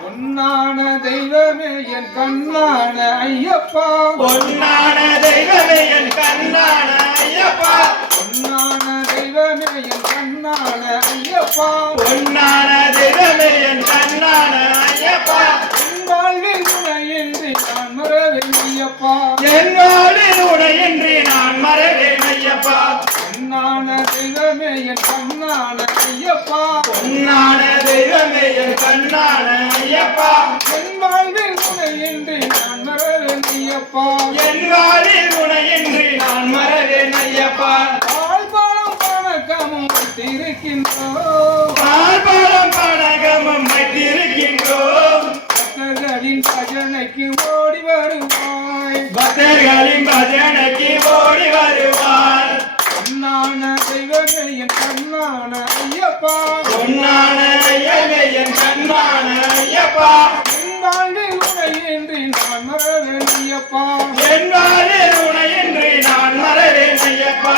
பொன்னான தெய்வமே என் கண்ணான ஐயப்பா பொன்னான தெய்வமே என் கண்ணான ஐயப்பா பொன்னான தெய்வமே என் கண்ணான ஐயப்பா பொன்னான தெய்வமே என் கண்ணான ஐயப்பா என் வாழ்வில் துணையின்றி நான் மறவேன் ஐயப்பா என் வாழ்வில் உடையின்றி நான் மறவேன் ஐயப்பா பொன்னான தெய்வமே என் கண்ணான ஐயப்பா பொன்னான தெய்வமே என் கண்ணான ஐயப்பா என் வாழ்வில் துணையின்றி நான் மறவேன் ஐயப்பா என் வாழ்வில் உடையின்றி நான் மறவேன் ஐயப்பா வாழ்பாலம் பணக்கமும் வைத்திருக்கின்றோம் பால்பாலம் பணகமும் வைத்திருக்கின்றோம் பக்தர்களின் பஜனைக்கு ஓடி வருவாய் பக்தர்களின் பஜனைக்கு ஓடி வருவார் பொன்னான தெய்வமே என் கண்ணான ஐயப்பா பொன்னான ஐயமே என் கண்ணான ஐயப்பா என் வாழ்வில் உனையின்றி நான் மறவேன் ஐயப்பா என் வாழ்வில் உடையின்றி நான் மறவேன் ஐயப்பா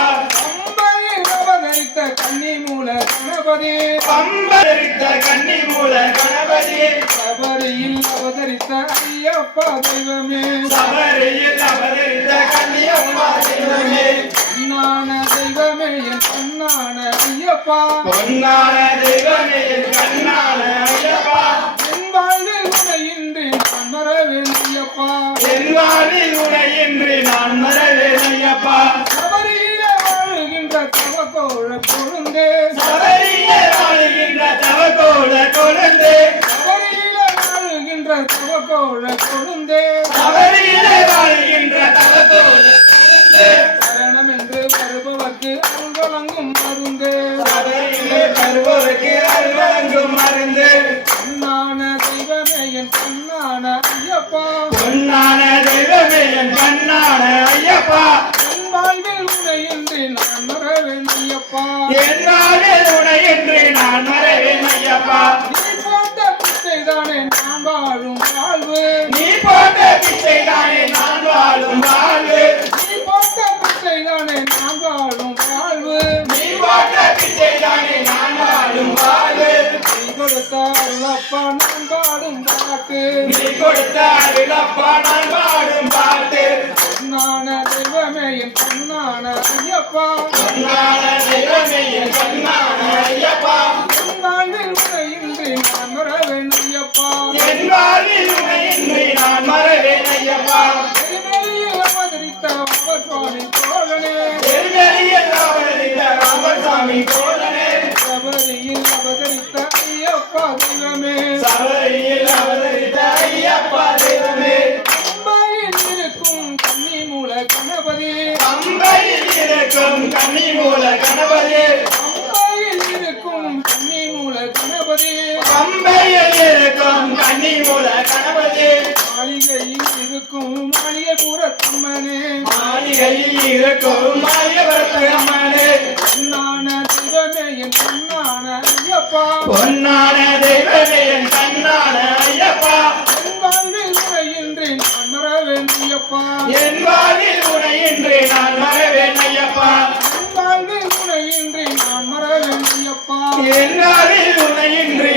அம்பையில் அவதரித்த கன்னி மூல கணபதி பம்பரித்த கன்னி மூல கணபதி சபரியில் அவதரித்த ஐயப்பா தெய்வமே சபரியில் அவதரித்த கன்னியம்மா தெய்வமே பொன்னான தெய்வமே என் கண்ணான ஐயப்பா பொன்னான தெய்வமே என் கண்ணான ஐயப்பா என் வாழ்வில் உனையின்றி நான் மறவேன் ஐயப்பா என் வாழ்வில் உடையின்றி நான் மறவேன் ஐயப்பா சபரியில வாழ்கின்ற தவக்கோழ கொழுந்தே சபரியே வாழுகின்ற தவக்கோட கொழுந்து சபரியில வாழ்கின்ற தவக்கோழ கொழுந்தே சபரியிலே வாழுகின்ற தவக்கோட கொழுந்து சரணம் என்று வருபவர்க்கு அருள் வழங்கும் மருந்தே சபரியிலே வருபவருக்கு அருள்வழங்கும் மருந்து பொன்னான தெய்வமே என் கண்ணான ஐயப்பா பொன்னான தெய்வமே என் கண்ணான ஐயப்பா என் வாழ்வில் உனையின்றி நான் மறவேன் ஐயப்பா என் வாழ்வில் உடையின்றி நான் மறவேன் ஐயப்பா நீ போட்ட பிச்சைதானே நான் வாழும் வாழ்வு நீ போட்ட பிச்சைதானே நான் வாழும் வாழ்வு நீ போட்ட பிச்சைதானே நான் வாழும் வாழ்வு நீ போட்ட பிச்சைதானே நான் வாழும் வாழ்வு நீ கொடுத்த அருளப்பா நான் பாடும் பாட்டு நீ கொடுத்த அருளப்பா நான் பாடும் பாட்டு பொன்னான தெய்வமே என் கண்ணான ஐயப்பா பொன்னான தெய்வமே என் கண்ணான ஐயப்பா என் வாழ்வில் உனையின்றி நான் மறவேன் ஐயப்பா என் வாழ்வில் உடையின்றி நான் மறவேன் ஐயப்பா எரிமலையில் அவதரித்த அவர் சுவாமி தோழனே எரிமலையில் அவதரித்த ராமசாமி கோலனே சபரியில் அவதரித்த ஐயப்பா தெய்வமே சபரியில் அவதரித்த ஐயப்பா தெய்வமே அம்பாயில் இருக்கும் கன்னி மூல கணபதி பம்பையில் இருக்கும் கன்னி மூல கணபதி அம்பாயில் இருக்கும் கன்னி மூல கணபதி பம்பையில் இருக்கும் கன்னி மூல கணபதி மாளிகையில் இருக்கும் மாளிகைபுரத்தம்மனே மாளிகையில் இருக்கும் மாயவரத்து அம்மனே பொன்னான தெய்வமே என் கண்ணான ஐயப்பா பொன்னான தெய்வமே என் கண்ணான ஐயப்பா என் வாழ்வில் உனையின்றி நான் மறவேன் ஐயப்பா என் வாழ்வில் உடையின்றி நான் மறவேன் ஐயப்பா என் வாழ்வில் உனையின்றி நான் மறவேன் ஐயப்பா என் வாழ்வில் உடையின்றி